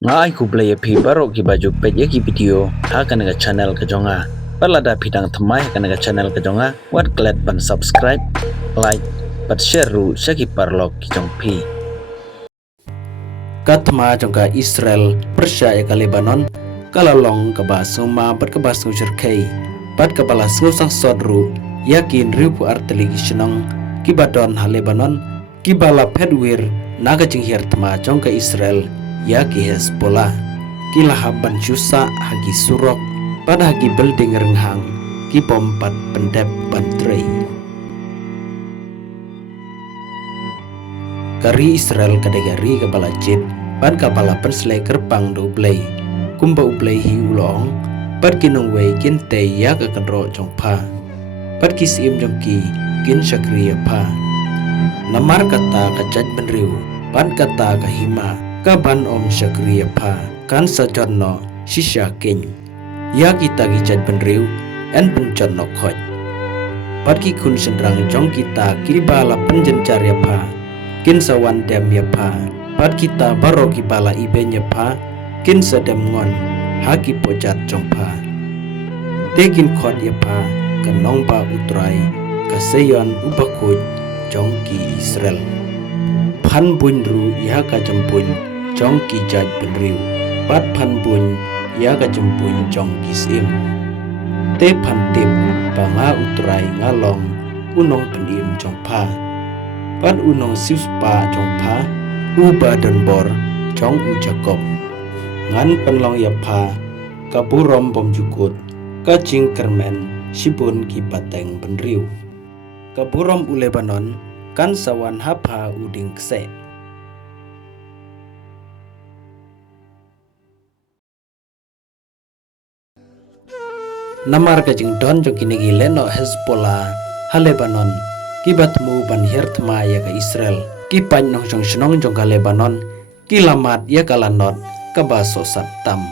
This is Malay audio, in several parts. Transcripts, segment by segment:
Ngai ku play phi baro ki baju peje ki video ha kan ga channel ka jonga balada phidang thamai kan ga channel ka jonga wat klet ban subscribe like pat share ru shaki parlok ki jong phi katma jongka Israel Persia ya ka Lebanon kalalong ka ba suma bat ka ba su jerkai bat ka bala su sang sod ru yakin ribu arteli kisnong ki badon ha Lebanon ki bala pedwir naga jinghiar tma jongka Israel yaki Hezbollah kila haban syusa hagi surok pada hagi building renghang ki pompat pendep bantrei kari Israel kadegari kabala jit pan kabala penslay kerpang do blay kumba ublay hi ulong pat kinong wei kin te ya ka kadro jongpa pat kisim jongki kin syakriya pa namar kata kacaj benriu pan kata kahima kaban om syakriya pa kan sajarno shisha king ya kita gijat benriu en pencon no khoj pat ki kun sendrang jong kita ki bala penjencarya pa kin sawan dem ya pa pat kita baro ki bala ibenya pa kin sadem ngon haki pojat jong pa tekin khot ya pa kanong pa utrai kaseyon ubakuj jong ki Israel phan bun ru ya ka jempun jong ki jaj benriu pat phan bun ya ka jempun jong ki sim te phan tip panga utrai ngalong unong penim jong pa pat unong sispa jong pa uba dan bor jong u jakob ngan penlong ya pa kaburom bom jukut kacing kermen sibun ki pateng benriu kaburom u Lebanon kan sawan hapa uding kse namar kajing don jong kinigi leno Hezbollah ha Lebanon kibatmu ban hirtma ya ka Israel ki pan nong jong snong jong ka Lebanon ki lamat ya ka lanot ka baso satam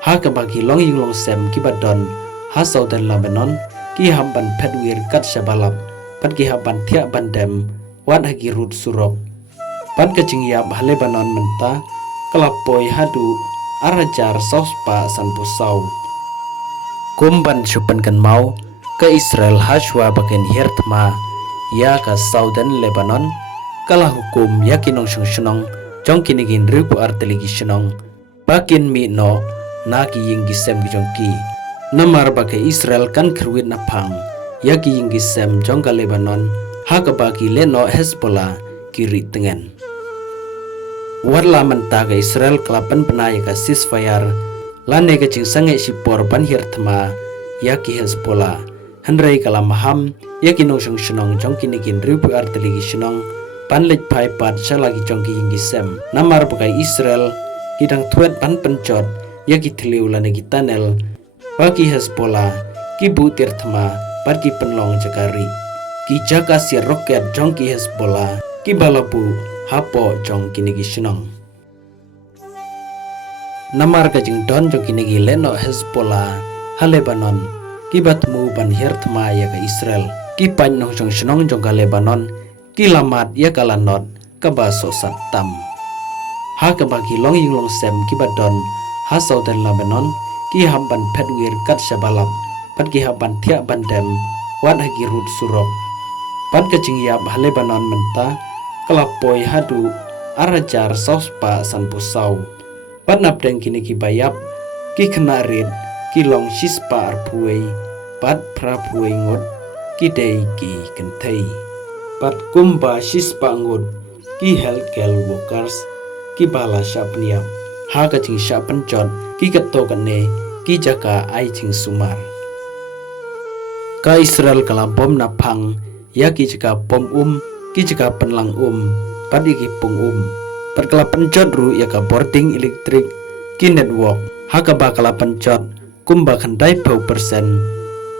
ha ka bagi long ying long sem ki badon ha southern Lebanon ki hamban pedwir kat shabalap pat ki hamban thia bandem wan hagi rut surok pan kajing ya ha Lebanon menta kelapoi hadu arajar sospa san pusau kumban syupan kan mau ke Israel haswa bagian hirtma ya ke Southern Lebanon kala hukum yakinong syong jong kinigin ribu arteligi syong bakin mi no naki yinggi sem jongki namar bagai Israel kan kerwit napang yaki yinggi sem jong ka Lebanon haka bagi leno Hezbollah kiri tengen warla menta ke Israel kelapan penaya ke ceasefire lane kecing sange sipor ban hirtma yaki Hezbollah handrai kala maham yaki nong syong jong kinigin ribu arteligi syong panlej pai pat salagi jong ki yinggi sem namar bagai Israel hidang tuet pan pencot yaki tiliu lane gitanel bagi Hezbollah ki butir tma par ki penlong jakari ki jaka si roket jong ki Hezbollah ki balabu hapo jong kinigi syong namar kajing don jong kinigi leno Hezbollah ha Lebanon kibatmu ban hirtma ya ka Israel ki pan nong syong jong ka Lebanon ki lamat ya ka lanot ka baso satam ha ka bagi long ying long sem ki badon ha southern Lebanon ki hamban pedwir kat shabalap pat ki hamban thia bandem wat hagi rut surok pat kajing ya ha Lebanon menta kelapoi hadu arajar sospa san pusau pat napdeng kini ki bayap ki kena rit ki long sispa arpuei pat prapuei ngot ki dei ki kentai pat kumba sispa ngot ki healthcare workers ki bala syapniap ha kacing syapencot ki keto kene ki jaka ai cing sumar ka Israel kalampom napang ya ki jaka pom ki jaka penlang pat iki pung pat kala pencot ru ya ka boarding elektrik ki network ha ka bakala pencot kumba khandai 10%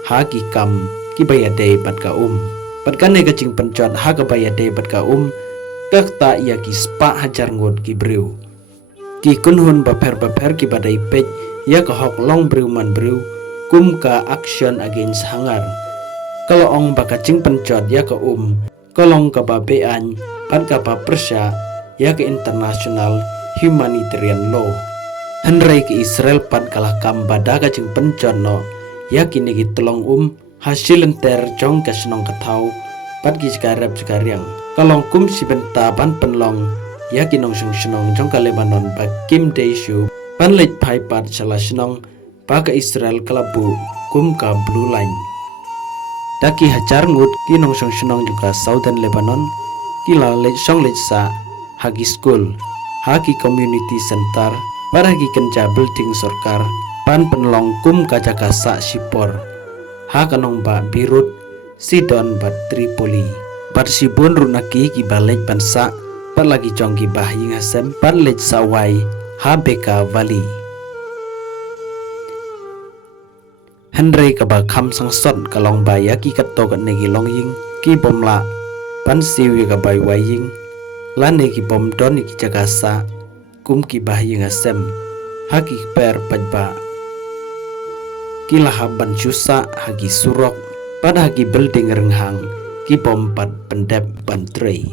ha ki kam ki bayade pat ka pat kane kacing pencot ha ka bayade pat ka kakta ya ki spa hajar ngot ki brew ki kunhun baper ki badai pej ya ka hok long brew man brew kum ka action against hangar kalau ong bakacing pencot ya ka kolong ka babean pan ka Persia ya ke internasional humanitarian law. Henry ke Israel pan kalah kambada ka jeng penjono yakin gi tolong hasil enter jong ka senong katau pat gi sekarap sekariang kalong si bentapan penlong yakin nong senong jong ka Lebanon ba Kim Dae-shu pan leit pai pat salah senong ba ka Israel kalabu ka blue line. Daki hajar ngut ki nong senong juga Southern Lebanon kila leit sa hagi school hagi community center paragi kenca building sorkar pan penlong kaca kasa sipor ha kanong ba Beirut Sidon bat Tripoli bat sibun runaki ki balik pansa par lagi jong ki bahing hasem pan lej sawai ha beka valley. Henry ka ba kham sang son kalong ba ya ki katto ka negi longying ki bomla pan siwi ka bai waying lane ki bom don ki jakasa ki bahing hasem haki per pajba kila haban syusa hagi surok pada hagi building renghang ki bom pat pendep bantrei.